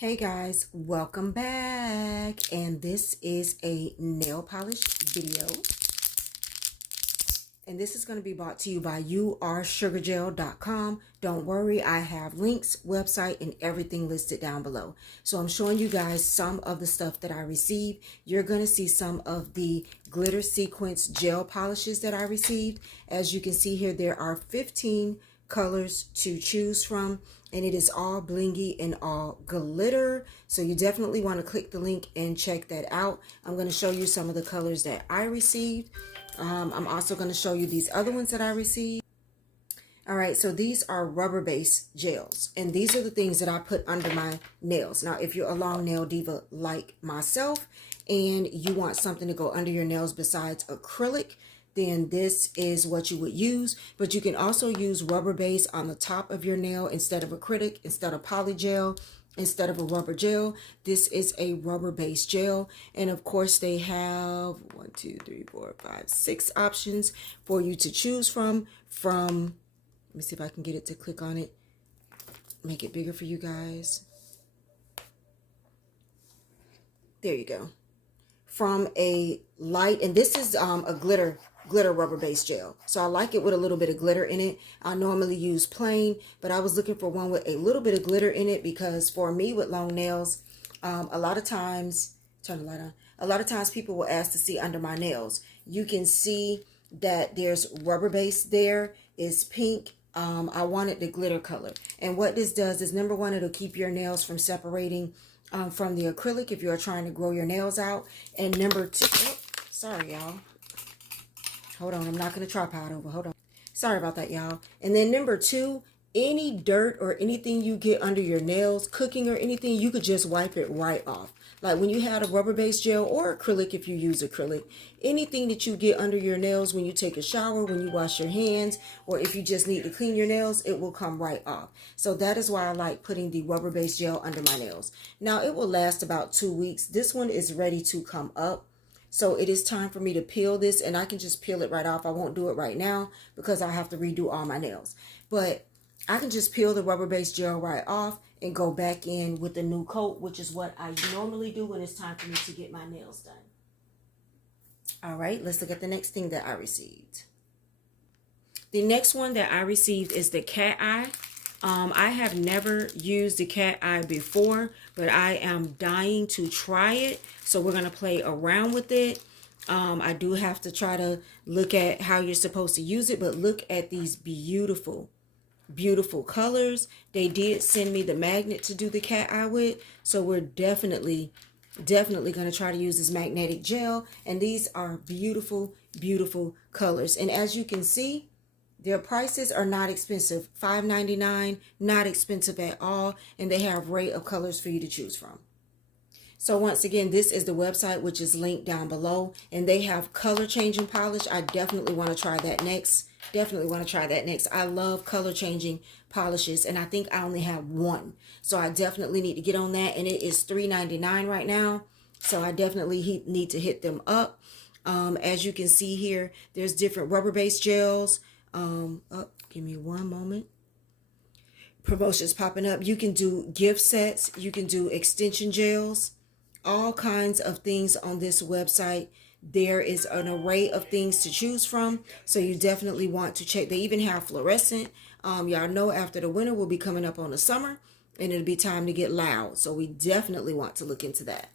Hey guys, welcome back, and this is a nail polish video, and this is going to be brought to you by ursugargel.com. Don't worry, I have links, website, and everything listed down below. So I'm showing you guys some of the stuff that I received. You're going to see some of the glitter sequence gel polishes that I received. As you can see here, there are 15 colors to choose from, and it is all blingy and all glitter, so you definitely want to click the link and check that out. I'm going to show you some of the colors that I received. I'm also going to show you these other ones that I received. All right, so these are rubber-based gels, and these are the things that I put under my nails. Now, if you're a long nail diva like myself and you want something to go under your nails besides acrylic, then this is what you would use. But you can also use rubber base on the top of your nail instead of acrylic, instead of polygel, instead of a rubber gel. This is a rubber based gel, and of course they have 6 options for you to choose from. Let me see if I can get it to click on it, make it bigger for you guys. There you go. From a light, and this is a glitter rubber based gel, so I like it with a little bit of glitter in it. I normally use plain, but I was looking for one with a little bit of glitter in it because for me with long nails, a lot of times, turn the light on, a lot of times people will ask to see under my nails. You can see that there's rubber base there, is pink. I wanted the glitter color, and what this does is, number one, it'll keep your nails from separating from the acrylic if you're trying to grow your nails out. And number two, sorry y'all, hold on, I'm knocking the tripod over, hold on, sorry about that y'all. And then number two, any dirt or anything you get under your nails, cooking or anything, you could just wipe it right off. Like when you had a rubber-based gel or acrylic, if you use acrylic, anything that you get under your nails when you take a shower, when you wash your hands, or if you just need to clean your nails, it will come right off. So that is why I like putting the rubber-based gel under my nails. Now it will last about 2 weeks. This one is ready to come up. So it is time for me to peel this, and I can just peel it right off. I won't do it right now because I have to redo all my nails. But I can just peel the rubber-based gel right off and go back in with a new coat, which is what I normally do when it's time for me to get my nails done. All right, let's look at the next thing that I received. The next one that I received is the cat eye. I have never used the cat eye before, but I am dying to try it. So we're going to play around with it. I do have to try to look at how you're supposed to use it, but look at these beautiful colors. They did send me the magnet to do the cat eye with, so we're definitely going to try to use this magnetic gel. And these are beautiful colors, and as you can see, their prices are not expensive. $5.99, not expensive at all, and they have an array of colors for you to choose from. So once again, this is the website, which is linked down below, and they have color changing polish. I definitely want to try that next. I love color changing polishes, and I think I only have one, so I definitely need to get on that, and it is $3.99 right now, so I definitely need to hit them up. As you can see here, there's different rubber based gels. Give me one moment. Promotions popping up. You can do gift sets, you can do extension gels, all kinds of things on this website. There is an array of things to choose from, so you definitely want to check. They even have fluorescent. Y'all know after the winter will be coming up on the summer, and it'll be time to get loud, so we definitely want to look into that.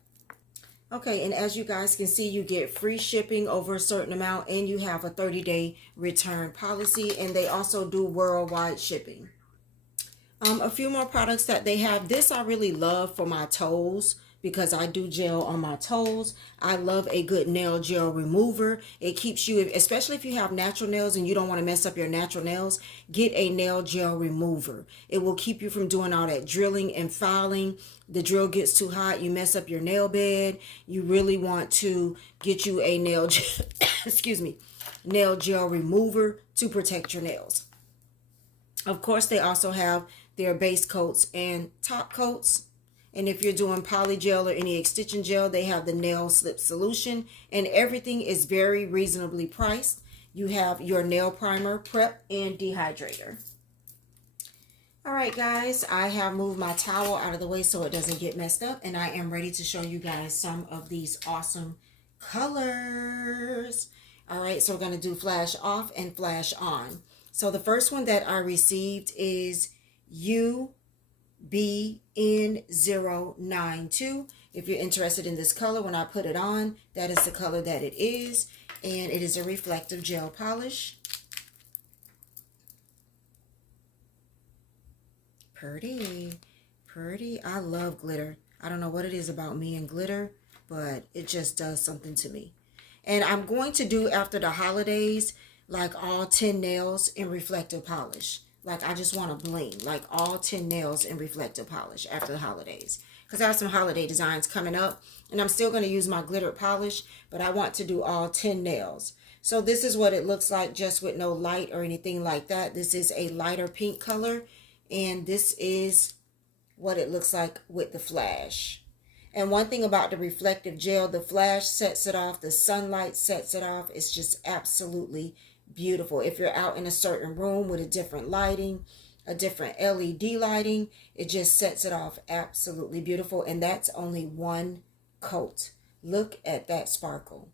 Okay, and as you guys can see, you get free shipping over a certain amount, and you have a 30-day return policy, and they also do worldwide shipping. A few more products that they have. This I really love for my toes, because I do gel on my toes. I love a good nail gel remover. It keeps you, especially if you have natural nails and you don't want to mess up your natural nails, get a nail gel remover. It will keep you from doing all that drilling and filing. The drill gets too hot, you mess up your nail bed. You really want to get you a nail gel, nail gel remover to protect your nails. Of course, they also have their base coats and top coats. And if you're doing polygel or any extension gel, they have the nail slip solution, and everything is very reasonably priced. You have your nail primer, prep, and dehydrator. All right, guys, I have moved my towel out of the way so it doesn't get messed up, and I am ready to show you guys some of these awesome colors. All right, so we're going to do flash off and flash on. So the first one that I received is UBN092. If you're interested in this color, when I put it on, that is the color that it is, and it is a reflective gel polish. Pretty, pretty. I love glitter. I don't know what it is about me and glitter, but it just does something to me. And I'm going to do, after the holidays, like all 10 nails in reflective polish. Like I just want to bling, like all 10 nails in reflective polish after the holidays. Because I have some holiday designs coming up, and I'm still going to use my glitter polish, but I want to do all 10 nails. So this is what it looks like, just with no light or anything like that. This is a lighter pink color. And this is what it looks like with the flash. And one thing about the reflective gel, the flash sets it off, the sunlight sets it off. It's just absolutely beautiful. If you're out in a certain room with a different lighting, a different LED lighting, it just sets it off absolutely beautiful. And that's only one coat. Look at that sparkle.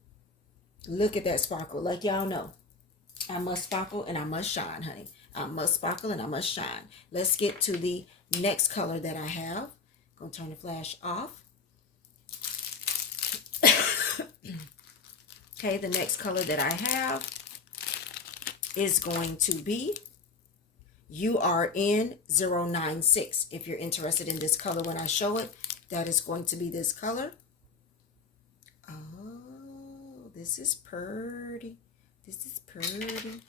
Look at that sparkle. Like y'all know, I must sparkle and I must shine, honey. I must sparkle and I must shine. Let's get to the next color that I have. I'm going to turn the flash off. Okay, the next color that I have is going to be URN096. If you're interested in this color when I show it, that is going to be this color. Oh, this is pretty. This is pretty.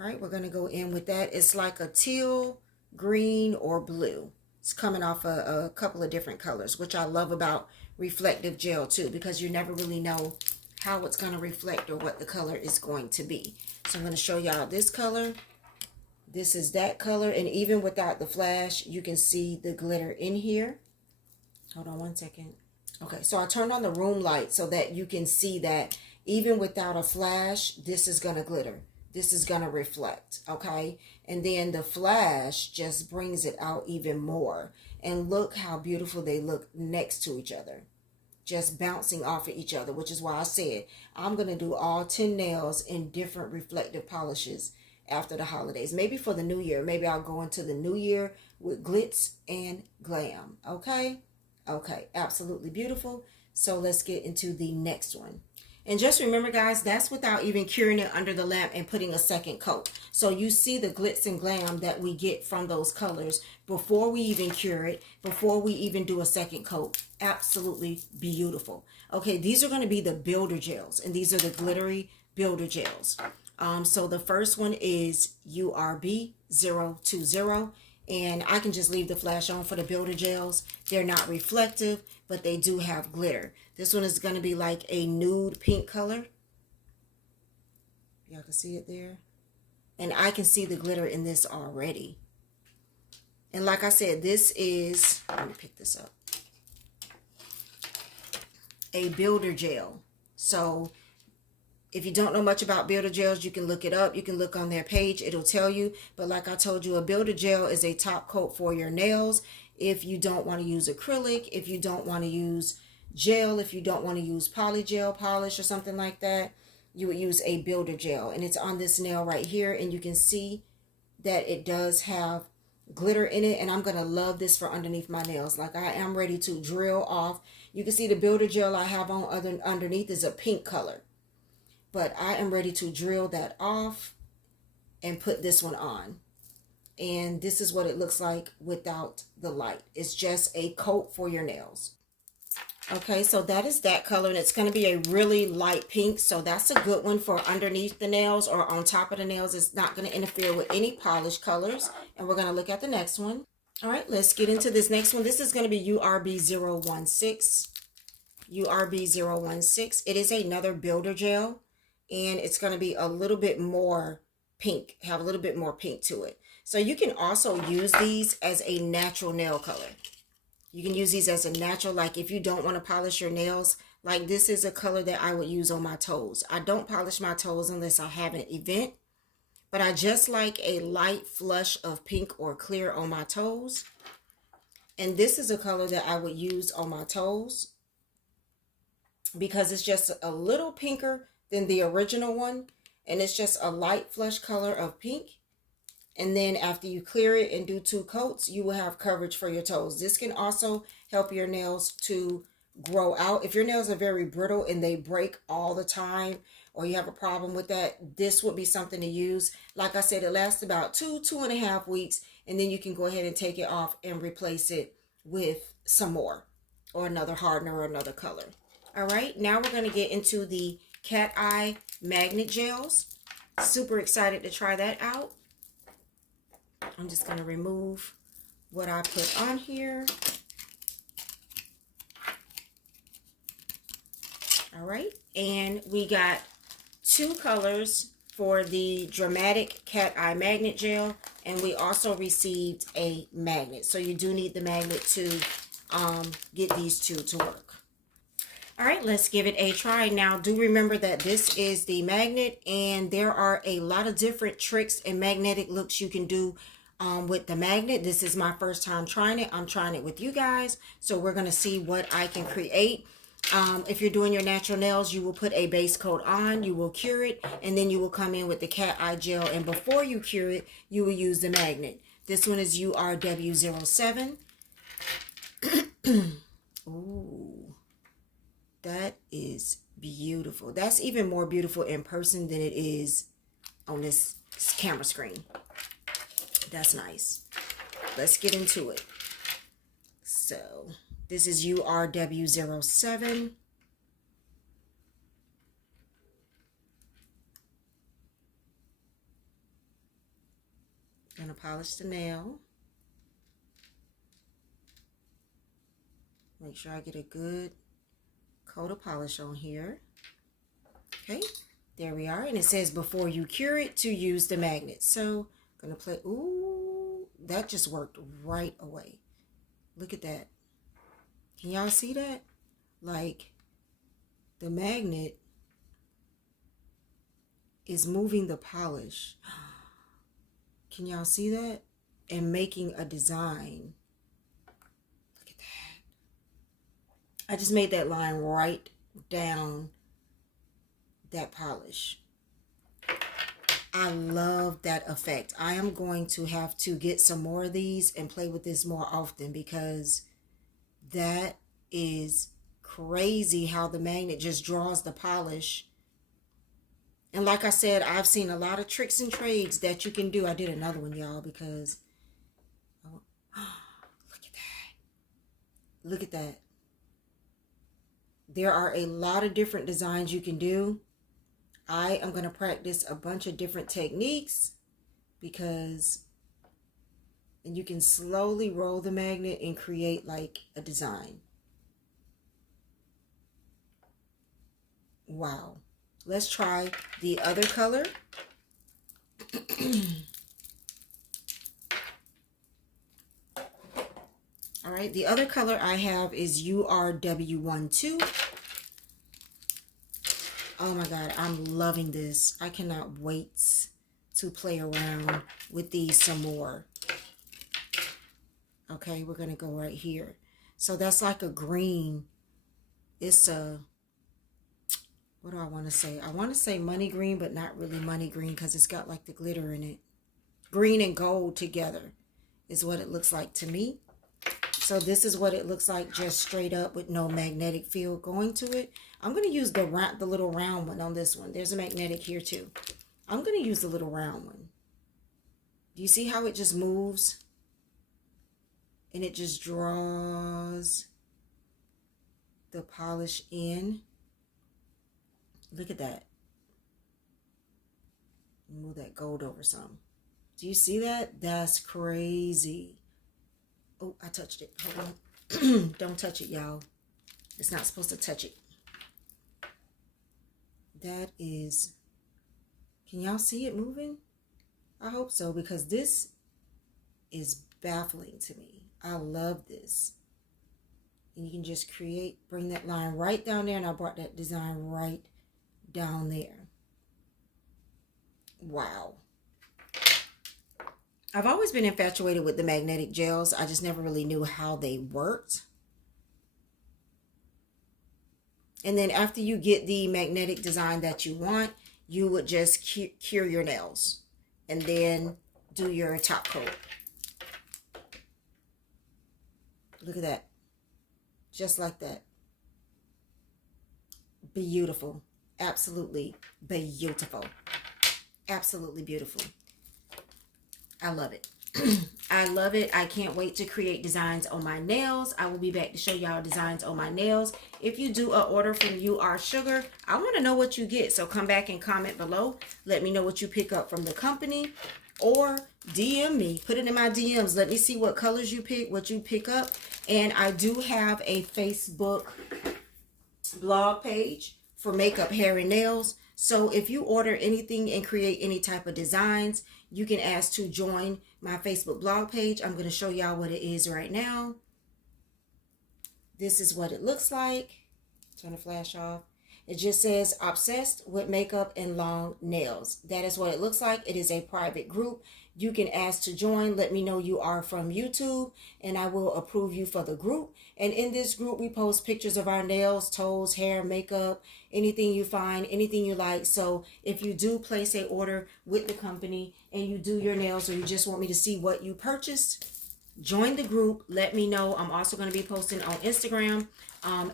All right, we're going to go in with that. It's like a teal, green, or blue. It's coming off a couple of different colors, which I love about reflective gel too, because you never really know how it's going to reflect or what the color is going to be. So I'm going to show y'all this color. This is that color, and even without the flash, you can see the glitter in here. Hold on one second. Okay, so I turned on the room light so that you can see that even without a flash, this is going to glitter. This is going to reflect, okay? And then the flash just brings it out even more. And look how beautiful they look next to each other. Just bouncing off of each other, which is why I said I'm going to do all 10 nails in different reflective polishes after the holidays. Maybe for the new year. Maybe I'll go into the new year with glitz and glam, okay? Okay, absolutely beautiful. So let's get into the next one. And just remember, guys, that's without even curing it under the lamp and putting a second coat. So you see the glitz and glam that we get from those colors before we even cure it, before we even do a second coat. Absolutely beautiful. Okay, these are going to be the builder gels, and these are the glittery builder gels. So the first one is URB020, and I can just leave the flash on for the builder gels. They're not reflective, but they do have glitter. This one is going to be like a nude pink color. Y'all can see it there. And I can see the glitter in this already. And like I said, this is, let me pick this up, a builder gel. So if you don't know much about builder gels, you can look it up. You can look on their page. It'll tell you. But like I told you, a builder gel is a top coat for your nails. If you don't want to use acrylic, if you don't want to use gel, if you don't want to use polygel polish or something like that, you would use a builder gel. And it's on this nail right here. And you can see that it does have glitter in it. And I'm going to love this for underneath my nails. Like I am ready to drill off. You can see the builder gel I have on underneath is a pink color. But I am ready to drill that off and put this one on. And this is what it looks like without the light. It's just a coat for your nails. Okay, so that is that color, and it's going to be a really light pink. So that's a good one for underneath the nails or on top of the nails. It's not going to interfere with any polish colors. And we're going to look at the next one. All right, let's get into this next one. This is going to be URB016. URB016. It is another builder gel, and it's going to be a little bit more pink, have a little bit more pink to it. So you can also use these as a natural nail color. You can use these as a natural, like if you don't want to polish your nails, like this is a color that I would use on my toes. I don't polish my toes unless I have an event, But I just like a light flush of pink or clear on my toes. And this is a color that I would use on my toes because it's just a little pinker than the original one. And it's just a light flush color of pink. And then after you clear it and do 2 coats, you will have coverage for your toes. This can also help your nails to grow out. If your nails are very brittle and they break all the time, or you have a problem with that, this would be something to use. Like I said, it lasts about 2.5 weeks, and then you can go ahead and take it off and replace it with some more, or another hardener or another color. All right, now we're going to get into the cat eye magnet gels. Super excited to try that out. I'm just going to remove what I put on here. All right, and we got 2 colors for the Dramatic Cat Eye Magnet Gel, and we also received a magnet. So you do need the magnet to get these 2 to work. All right, let's give it a try. Now, do remember that this is the magnet, and there are a lot of different tricks and magnetic looks you can do with the magnet. This is my first time trying it. I'm trying it with you guys, so we're going to see what I can create. If you're doing your natural nails, you will put a base coat on, you will cure it, and then you will come in with the cat eye gel, and before you cure it, you will use the magnet. This one is URW07. Ooh, that is beautiful. That's even more beautiful in person than it is on this camera screen. That's nice. Let's get into it. So this is URW07. Gonna polish the nail. Make sure I get a good coat of polish on here. Okay, there we are. And it says before you cure it to use the magnet. So I'm gonna play. Ooh, that just worked right away. Look at that. Can y'all see that? Like, the magnet is moving the polish. Can y'all see that? And making a design. Look at that. I just made that line right down that polish. I love that effect. I am going to have to get some more of these and play with this more often, because that is crazy how the magnet just draws the polish. And like I said, I've seen a lot of tricks and trades that you can do. I did another one, y'all, because look at that. Look at that. There are a lot of different designs you can do. I am going to practice a bunch of different techniques, because and you can slowly roll the magnet and create like a design. Wow. Let's try the other color. All right, the other color I have is URW12. Oh my God, I'm loving this. I cannot wait to play around with these some more. Okay, we're going to go right here. So that's like a green. It's a, what do I want to say? I want to say money green, but not really money green, because it's got like the glitter in it. Green and gold together is what it looks like to me. So this is what it looks like just straight up with no magnetic field going to it. I'm going to use the little round one on this one. There's a magnetic here too. I'm going to use the little round one. Do you see how it just moves? And it just draws the polish in. Look at that. Move that gold over some. Do you see that? That's crazy. Oh, I touched it. Hold on. Don't touch it, y'all. It's not supposed to touch it. That is... Can y'all see it moving? I hope so, because this is baffling to me. I love this. And you can just bring that line right down there, and I brought that design right down there. Wow. I've always been infatuated with the magnetic gels. I just never really knew how they worked. And then after you get the magnetic design that you want, you would just cure your nails and then do your top coat. Look at that. Just like that. Beautiful. Absolutely beautiful. Absolutely beautiful. I love it. I love it. I can't wait to create designs on my nails. I will be back to show y'all designs on my nails. If you do an order from You Are Sugar, I want to know what you get. So come back and comment below. Let me know what you pick up from the company, or DM me. Put it in my DMs. Let me see what colors you pick, what you pick up. And I do have a Facebook blog page for makeup, hair, and nails. So if you order anything and create any type of designs, you can ask to join my Facebook blog page. I'm going to show y'all what it is right now. This is what it looks like. Turn the flash off. It just says obsessed with makeup and long nails. That is what it looks like. It is a private group. You can ask to join. Let me know you are from YouTube and I will approve you for the group. And in this group, we post pictures of our nails, toes, hair, makeup, anything you find, anything you like. So if you do place a order with the company and you do your nails, or you just want me to see what you purchased, join the group. Let me know. I'm also going to be posting on Instagram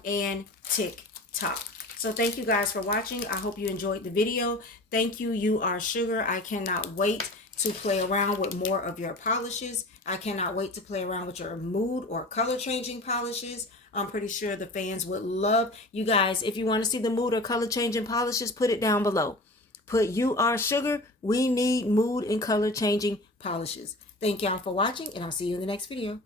and TikTok. So thank you guys for watching. I hope you enjoyed the video. Thank you, You Are Sugar. I cannot wait to play around with more of your polishes. I cannot wait to play around with your mood or color changing polishes. I'm pretty sure the fans would love you guys. If you want to see the mood or color changing polishes, put it down below. Put You Are Sugar. We need mood and color changing polishes. Thank y'all for watching, and I'll see you in the next video.